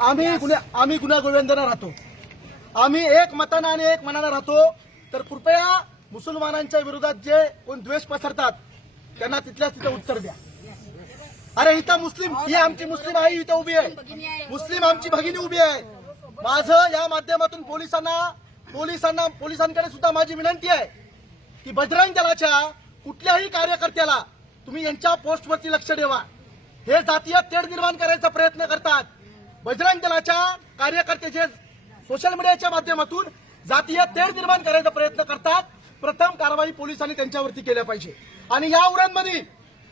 आम्ही गुन्हे आम्ही गुन्हा गोविंदानं राहतो. आम्ही एक मतानं आणि एक मनानं राहतो. तर कृपया मुसलमानांच्या विरोधात जे कोण द्वेष पसरतात त्यांना तिथल्या तिथं उत्तर द्या. अरे इथं मुस्लिम ही आमची मुस्लिम आई इथं उभी आहे. मुस्लिम आमची भगिनी उभी आहे. माझं या माध्यमातून पोलिसांना पोलिसांना पोलिसांकडे सुद्धा माझी विनंती आहे की बजरंग दलाच्या कुठल्याही कार्यकर्त्याला तुम्ही यांच्या पोस्टवरती लक्ष ठेवा. हे जातीय तेढ निर्माण करायचा प्रयत्न करतात. बजरंग दलाच्या कार्यकर्ते जे सोशल मीडियाच्या माध्यमातून जातीय तेढ निर्माण करायचा प्रयत्न करतात. प्रथम कारवाई पोलिसांनी त्यांच्यावरती केल्या पाहिजे. आणि या उड्यांमध्ये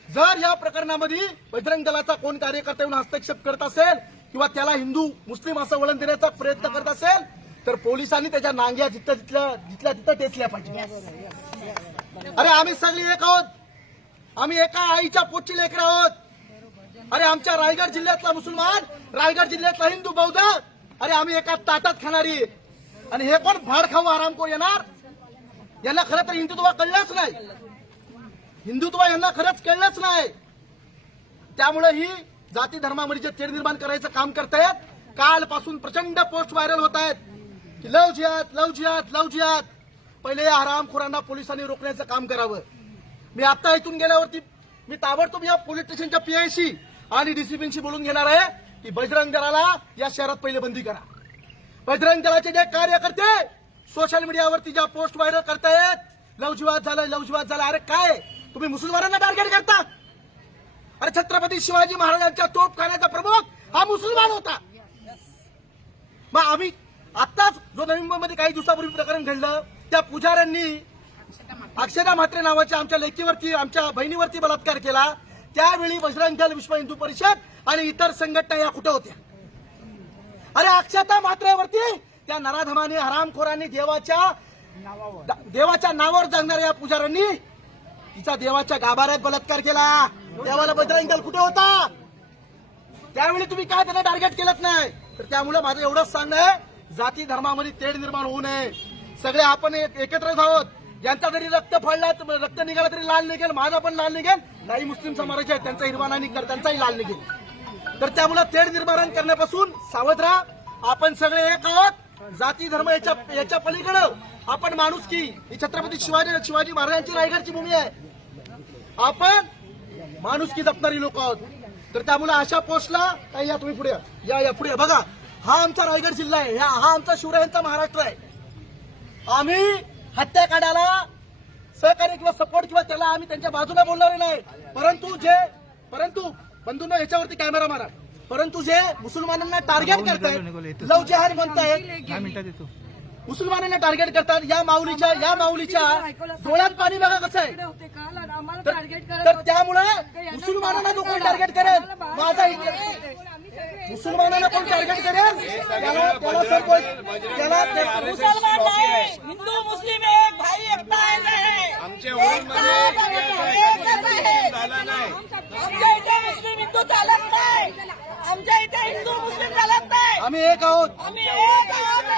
जर या प्रकरणामध्ये बजरंग दलाचा कोण कार्यकर्ता येऊन हस्तक्षेप करत असेल किंवा त्याला हिंदू मुस्लिम असं वळण देण्याचा प्रयत्न करत असेल तर पोलिसांनी त्याच्या नांग्या जिथं तिथल्या जिथल्या तिथं टेचल्या पाहिजे. अरे आम्ही सगळे एक आहोत. आम्ही एका आईच्या पोटची लेकर आहोत. अरे आमच्या रायगड जिल्ह्यातला मुसलमान रायगड जिल्ह्यातला हिंदू बौद्ध. अरे आम्ही एका ताटात खाणारी. आणि हे पण भाड खाऊ आराम को येणार? यांना खरं तर हिंदुत्व कळलंच नाही. हिंदुत्व यांना खरंच कळलंच नाही. त्यामुळे ही जाती धर्मामध्ये जे तेढ निर्माण करायचं काम करतायत कालपासून प्रचंड पोस्ट व्हायरल होत आहेत की love jihad love jihad love jihad पहिले या हरामखोरांना पोलिसांनी रोखण्याचं काम करावं. मी आता इथून गेल्यावरती मी ताबडतोब या पोलीस स्टेशनच्या पीआयशी आणि डीसीपीशी बोलून घेणार आहे. की बजरंग दलाला या शहरात पहिले बंदी करा. बजरंग दलाचे जे कार्यकर्ते सोशल मीडियावरती ज्या पोस्ट व्हायरल करतायत लवजीवाद झालं लवजीवाद झाला अरे काय? तुम्ही मुसलमानांना टार्गेट करता? अरे छत्रपती शिवाजी महाराजांच्या तोफ खाण्याचा प्रमुख हा मुसलमान होता. मग आम्ही आताच जो नवी मुंबईमध्ये काही दिवसापूर्वी प्रकरण घडलं त्या पुजाऱ्यांनी अक्षदा म्हात्रे नावाच्या आमच्या लेकीवरती आमच्या बहिणीवरती बलात्कार केला. त्यावेळी बजरंग दल विश्व हिंदू परिषद आणि इतर संघटना या कुठं होत्या? अरे अक्षता म्हात्रेवरती त्या नराधमाने हरामखोरांनी देवाच्या देवाच्या नावावर जगणाऱ्या या पुजाऱ्यांनी तिचा देवाच्या गाभाऱ्यात बलात्कार केला. देवाला बजरंग दल कुठे होता? त्यावेळी तुम्ही काय त्यांना टार्गेट केलंच नाही? तर त्यामुळे माझं एवढंच सांगणं आहे जाती धर्मामध्ये तेढ निर्माण होऊ नये. सगळे आपण एक- एकत्रच आहोत. यांचा जरी रक्त फाडला तर रक्त निघाला तरी लाल निघेल माझा पण लाल निघेल. नाही मुस्लिम समाजाचे आहेत त्यांचा हिरवा नाही निघणार त्यांचाही लाल निघेल. तर त्यामुळे तेढ निर्माण करण्यापासून सावध राहा. आपण सगळे एक आहोत. जाती धर्म याच्या याच्या पलीकडं. आपण माणूस की ही छत्रपती शिवाजी शिवाजी महाराजांची रायगडची भूमी आहे. आपण माणूस की जपणारी लोक आहोत. तर त्यामुळे अशा पोस्टला काही या तुम्ही पुढे या. या पुढे. बघा हा आमचा रायगड जिल्हा आहे. हा आमचा शिवरायांचा महाराष्ट्र आहे. आम्ही हत्याकांडाला सहकार्य किंवा सपोर्ट किंवा त्याला आम्ही त्यांच्या बाजूला बोलणार नाही. परंतु जे परंतु बंधूंनो याच्यावरती कॅमेरा मारा. परंतु जे मुसलमानांना टार्गेट करतायत लव जिहाद म्हणतायत मुसलमानांना टार्गेट करतात या माऊलीच्या या माऊलीच्या डोळ्यात पाणी बघा कसं आहे. तर टार्गेट करत तर होते. त्यामुळे मुसलमानांना जो कोण टार्गेट करेल. माझा मुसलमानांना कोण टार्गेट करेल? त्याला त्याला सपोर्ट त्याला त्या- मुसलमान नाही हिंदू मुस्लिम एक भाई एकता आहे आमच्या एकता आहे, एकच आहे. आमच्या इथे मुस्लिम हिंदू चालत नाही. आमच्या इथे हिंदू मुस्लिम चालत नाही. आम्ही एक आहोत. आम्ही एक आहोत,